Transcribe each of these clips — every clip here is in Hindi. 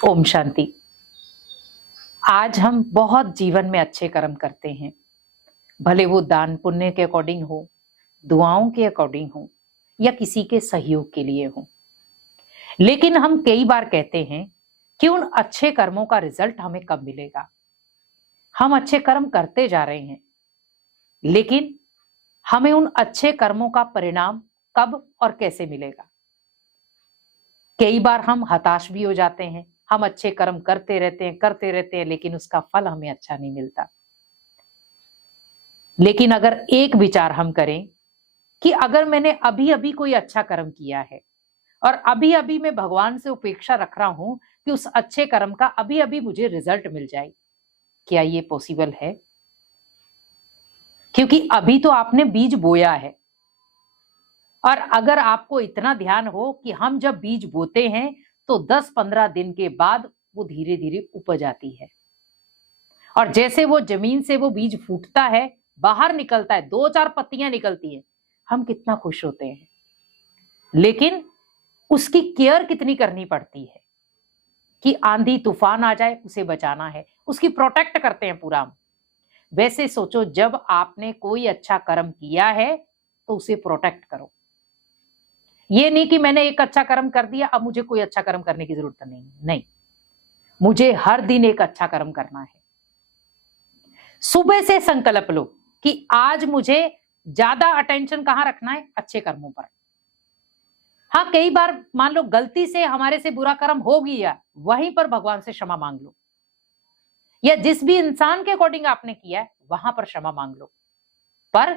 ओम शांति। आज हम बहुत जीवन में अच्छे कर्म करते हैं, भले वो दान पुण्य के अकॉर्डिंग हो, दुआओं के अकॉर्डिंग हो या किसी के सहयोग के लिए हो। लेकिन हम कई बार कहते हैं कि उन अच्छे कर्मों का रिजल्ट हमें कब मिलेगा। हम अच्छे कर्म करते जा रहे हैं, लेकिन हमें उन अच्छे कर्मों का परिणाम कब और कैसे मिलेगा। कई बार हम हताश भी हो जाते हैं, हम अच्छे कर्म करते रहते हैं, लेकिन उसका फल हमें अच्छा नहीं मिलता। लेकिन अगर एक विचार हम करें कि अगर मैंने अभी अभी कोई अच्छा कर्म किया है और अभी अभी मैं भगवान से उपेक्षा रख रहा हूं कि उस अच्छे कर्म का अभी अभी मुझे रिजल्ट मिल जाए, क्या ये पॉसिबल है? क्योंकि अभी तो आपने बीज बोया है, और अगर आपको इतना ध्यान हो कि हम जब बीज बोते हैं तो 10-15 दिन के बाद वो धीरे धीरे उपज आती है, और जैसे वो जमीन से वो बीज फूटता है, बाहर निकलता है, 2-4 पत्तियां निकलती हैं, हम कितना खुश होते हैं। लेकिन उसकी केयर कितनी करनी पड़ती है कि आंधी तूफान आ जाए उसे बचाना है, उसकी प्रोटेक्ट करते हैं पूरा हम। वैसे सोचो, जब आपने कोई अच्छा कर्म किया है तो उसे प्रोटेक्ट करो। ये नहीं कि मैंने एक अच्छा कर्म कर दिया, अब मुझे कोई अच्छा कर्म करने की जरूरत नहीं, मुझे हर दिन एक अच्छा कर्म करना है। सुबह से संकल्प लो कि आज मुझे ज्यादा अटेंशन कहां रखना है, अच्छे कर्मों पर। हाँ, कई बार मान लो गलती से हमारे से बुरा कर्म हो गया, वहीं पर भगवान से क्षमा मांग लो, या जिस भी इंसान के अकॉर्डिंग आपने किया है वहां पर क्षमा मांग लो। पर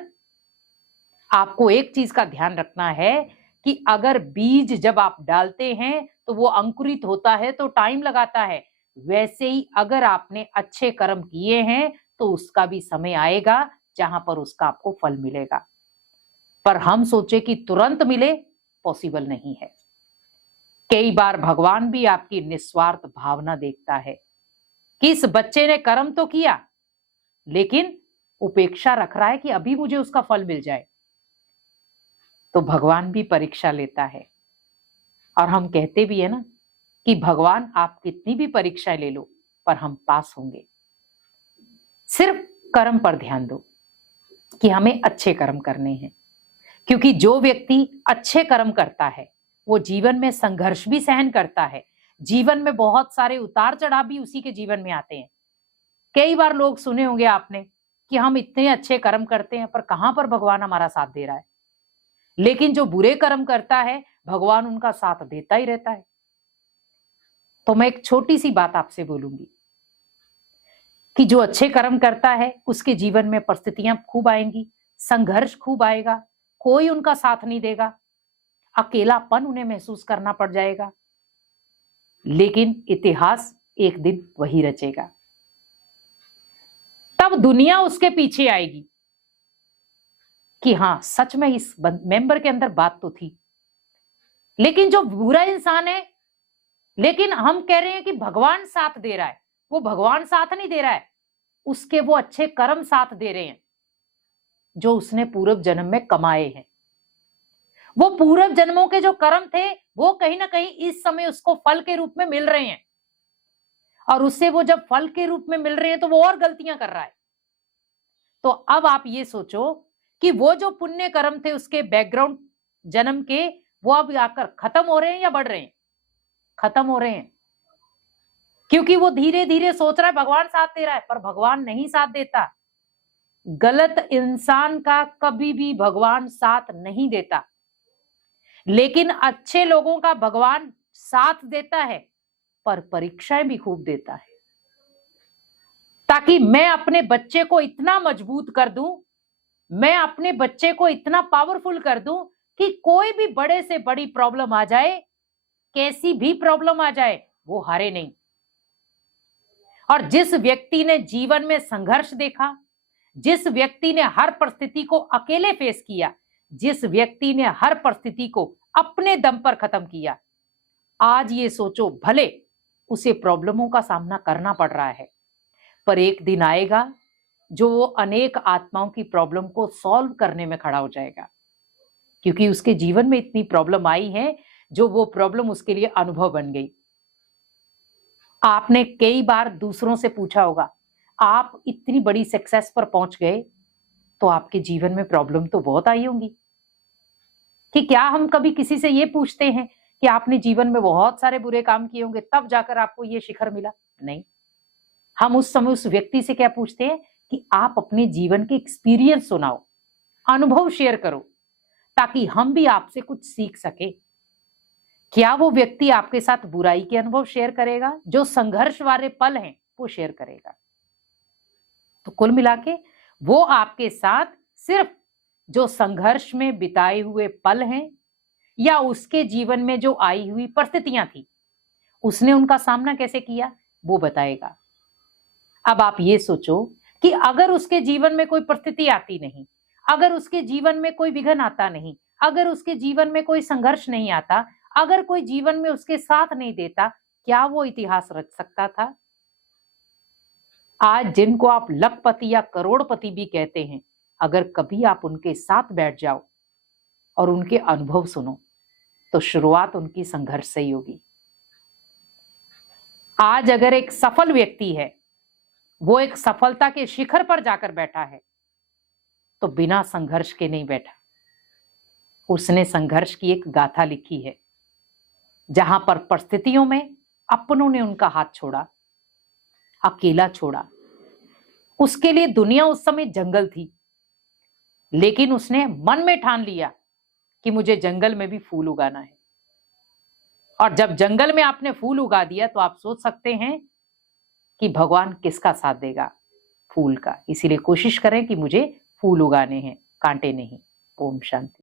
आपको एक चीज का ध्यान रखना है कि अगर बीज जब आप डालते हैं तो वो अंकुरित होता है तो टाइम लगाता है, वैसे ही अगर आपने अच्छे कर्म किए हैं तो उसका भी समय आएगा जहां पर उसका आपको फल मिलेगा। पर हम सोचे कि तुरंत मिले, पॉसिबल नहीं है। कई बार भगवान भी आपकी निस्वार्थ भावना देखता है कि इस बच्चे ने कर्म तो किया, लेकिन उपेक्षा रख रहा है कि अभी मुझे उसका फल मिल जाए। तो भगवान भी परीक्षा लेता है, और हम कहते भी है ना कि भगवान आप कितनी भी परीक्षा ले लो पर हम पास होंगे। सिर्फ कर्म पर ध्यान दो कि हमें अच्छे कर्म करने हैं, क्योंकि जो व्यक्ति अच्छे कर्म करता है वो जीवन में संघर्ष भी सहन करता है। जीवन में बहुत सारे उतार चढ़ाव भी उसी के जीवन में आते हैं। कई बार लोग सुने होंगे आपने कि हम इतने अच्छे कर्म करते हैं पर कहां पर भगवान हमारा साथ दे रहा है। लेकिन जो बुरे कर्म करता है भगवान उनका साथ देता ही रहता है। तो मैं एक छोटी सी बात आपसे बोलूंगी कि जो अच्छे कर्म करता है उसके जीवन में परिस्थितियां खूब आएंगी, संघर्ष खूब आएगा, कोई उनका साथ नहीं देगा, अकेलापन उन्हें महसूस करना पड़ जाएगा। लेकिन इतिहास एक दिन वही रचेगा, तब दुनिया उसके पीछे आएगी कि हाँ, सच में इस मेंबर के अंदर बात तो थी। लेकिन जो बुरा इंसान है, लेकिन हम कह रहे हैं कि भगवान साथ दे रहा है, वो भगवान साथ नहीं दे रहा है, उसके वो अच्छे कर्म साथ दे रहे हैं जो उसने पूर्व जन्म में कमाए हैं। वो पूर्व जन्मों के जो कर्म थे वो कहीं ना कहीं इस समय उसको फल के रूप में मिल रहे हैं, और उससे वो जब फल के रूप में मिल रहे हैं तो वो और गलतियां कर रहा है। तो अब आप ये सोचो कि वो जो पुण्य कर्म थे उसके बैकग्राउंड जन्म के, वो अब आकर खत्म हो रहे हैं या बढ़ रहे हैं? खत्म हो रहे हैं, क्योंकि वो धीरे धीरे सोच रहा है भगवान साथ दे रहा है, पर भगवान नहीं साथ देता। गलत इंसान का कभी भी भगवान साथ नहीं देता, लेकिन अच्छे लोगों का भगवान साथ देता है, पर परीक्षाएं भी खूब देता है, ताकि मैं अपने बच्चे को इतना मजबूत कर दूं, मैं अपने बच्चे को इतना पावरफुल कर दूं कि कोई भी बड़े से बड़ी प्रॉब्लम आ जाए, कैसी भी प्रॉब्लम आ जाए, वो हारे नहीं। और जिस व्यक्ति ने जीवन में संघर्ष देखा, जिस व्यक्ति ने हर परिस्थिति को अकेले फेस किया, जिस व्यक्ति ने हर परिस्थिति को अपने दम पर खत्म किया, आज ये सोचो भले उसे प्रॉब्लमों का सामना करना पड़ रहा है, पर एक दिन आएगा जो वो अनेक आत्माओं की प्रॉब्लम को सॉल्व करने में खड़ा हो जाएगा, क्योंकि उसके जीवन में इतनी प्रॉब्लम आई है जो वो प्रॉब्लम उसके लिए अनुभव बन गई। आपने कई बार दूसरों से पूछा होगा, आप इतनी बड़ी सक्सेस पर पहुंच गए तो आपके जीवन में प्रॉब्लम तो बहुत आई होंगी। कि क्या हम कभी किसी से ये पूछते हैं कि आपने जीवन में बहुत सारे बुरे काम किए होंगे तब जाकर आपको ये शिखर मिला? नहीं। हम उस समय उस व्यक्ति से क्या पूछते हैं कि आप अपने जीवन के एक्सपीरियंस सुनाओ, अनुभव शेयर करो, ताकि हम भी आपसे कुछ सीख सके। क्या वो व्यक्ति आपके साथ बुराई के अनुभव शेयर करेगा? जो संघर्ष वाले पल हैं वो शेयर करेगा। तो कुल मिला के वो आपके साथ सिर्फ जो संघर्ष में बिताए हुए पल हैं या उसके जीवन में जो आई हुई परिस्थितियां थी, उसने उनका सामना कैसे किया वो बताएगा। अब आप ये सोचो कि अगर उसके जीवन में कोई परिस्थिति आती नहीं, अगर उसके जीवन में कोई विघ्न आता नहीं, अगर उसके जीवन में कोई संघर्ष नहीं आता, अगर कोई जीवन में उसके साथ नहीं देता, क्या वो इतिहास रच सकता था? आज जिनको आप लखपति या करोड़पति भी कहते हैं, अगर कभी आप उनके साथ बैठ जाओ और उनके अनुभव सुनो तो शुरुआत उनकी संघर्ष से ही होगी। आज अगर एक सफल व्यक्ति है, वो एक सफलता के शिखर पर जाकर बैठा है तो बिना संघर्ष के नहीं बैठा। उसने संघर्ष की एक गाथा लिखी है, जहां पर परिस्थितियों में अपनों ने उनका हाथ छोड़ा, अकेला छोड़ा। उसके लिए दुनिया उस समय जंगल थी, लेकिन उसने मन में ठान लिया कि मुझे जंगल में भी फूल उगाना है। और जब जंगल में आपने फूल उगा दिया तो आप सोच सकते हैं कि भगवान किसका साथ देगा? फूल का। इसीलिए कोशिश करें कि मुझे फूल उगाने हैं, कांटे नहीं। ओम शांति।